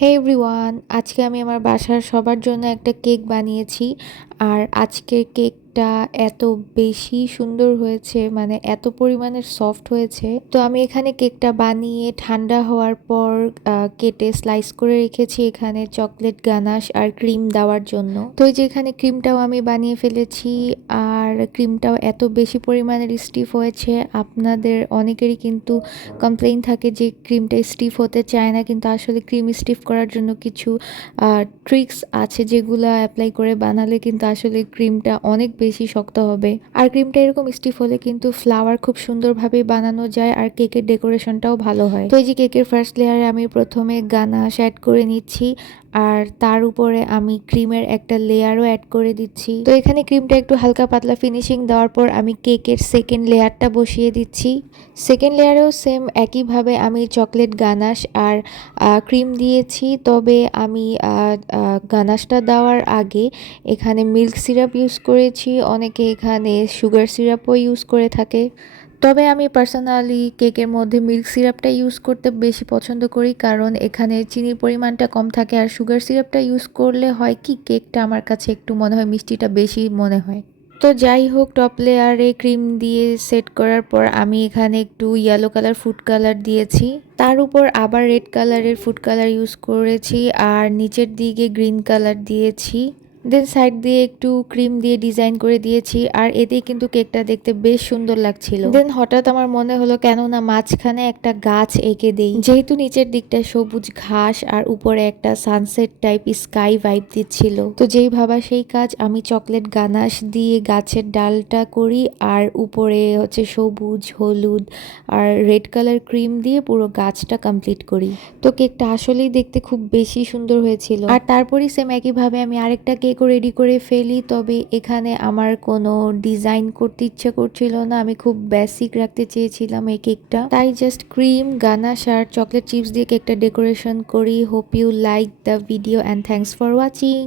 হে everyone, আজকে আমি আমার বাসার সবার জন্য একটা কেক বানিয়েছি। আর আজকের কেকটা এত বেশি সুন্দর হয়েছে, মানে এত পরিমাণের সফট হয়েছে। তো আমি এখানে কেকটা বানিয়ে ঠান্ডা হওয়ার পর কেটে স্লাইস করে রেখেছি এখানে চকলেট গানাশ আর ক্রিম দেওয়ার জন্য। তো এই যে এখানে ক্রিমটাও আমি বানিয়ে ফেলেছি। আর ক্রিমটাও এত বেশি পরিমাণের স্টিফ হয়েছে, আপনাদের অনেকেরই কিন্তু কমপ্লেইন থাকে যে ক্রিমটা স্টিফ হতে চায় না, কিন্তু আসলে ক্রিম স্টিফ করার জন্য কিছু ট্রিক্স আছে যেগুলো অ্যাপ্লাই করে বানালে কিন্তু আসলে ক্রিমটা অনেক বেশি শক্ত হবে। আর ক্রিমটা এরকম স্টিফ হলে কিন্তু ফ্লাওয়ার খুব সুন্দরভাবে বানানো যায় আর কেকের ডেকোরেশনটাও ভালো হয়। তো এই যে কেকের ফার্স্ট লেয়ারে আমি প্রথমে গানাশ অ্যাড করে নিচ্ছি, আর তার উপরে আমি ক্রিমের একটা লেয়ারও অ্যাড করে দিচ্ছি। তো এখানে ক্রিমটা একটু হালকা পাতলা ফিনিশিং দেওয়ার পর আমি কেকের সেকেন্ড লেয়ারটা বসিয়ে দিচ্ছি। সেকেন্ড লেয়ারেও সেম একইভাবে আমি চকলেট গানাশ আর ক্রিম দিয়েছি, তবে আমি গানাশটা দেওয়ার আগে এখানে মিল্ক সিরাপ ইউজ করেছি। অনেকে এখানে সুগার সিরাপও ইউজ করে থাকে, তবে আমি পার্সোনালি কেকের মধ্যে মিল্ক সিরাপটা ইউজ করতে বেশি পছন্দ করি, কারণ এখানে চিনির পরিমাণটা কম থাকে। আর সুগার সিরাপটা ইউজ করলে হয় কি, কেকটা আমার কাছে একটু মনে হয় মিষ্টিটা বেশি মনে হয়। তো যাই হোক, টপ লেয়ারে ক্রিম দিয়ে সেট করার পর আমি এখানে একটু ইয়েলো কালার ফুড কালার দিয়েছি, তার উপর আবার রেড কালারের ফুড কালার ইউজ করেছি, আর নিচের দিকে গ্রিন কালার দিয়েছি। দেন সাইড দিয়ে একটু ক্রিম দিয়ে ডিজাইন করে দিয়েছি, আর এতেই কিন্তু কেকটা দেখতে বেশ সুন্দর লাগছিল। দেন হঠাৎ আমার মনে হলো কেন না মাঝখানে একটা গাছ এঁকে দেই, যেহেতু নিচের দিকটা সবুজ ঘাস আর উপরে একটা সানসেট টাইপ স্কাই ভাইব দিচ্ছিল। তো যেই ভাবা সেই কাজ, আমি চকলেট গানাশ দিয়ে গাছের ডালটা করি, আর উপরে হচ্ছে সবুজ হলুদ আর রেড কালার ক্রিম দিয়ে পুরো গাছটা কমপ্লিট করি। তো কেকটা আসলেই দেখতে খুব বেশি সুন্দর হয়েছিল। আর তারপরই সেম একইভাবে আমি আরেকটা কেকও রেডি করে ফেলি, তবে এখানে আমার কোনো ডিজাইন করতে ইচ্ছে করছিল না, আমি খুব বেসিক রাখতে চেয়েছিলাম এই কেকটা, তাই জাস্ট ক্রিম গানাশ আর চকলেট চিপস দিয়ে কেকটা ডেকোরেশন করি। Hope you like the video and thanks for watching.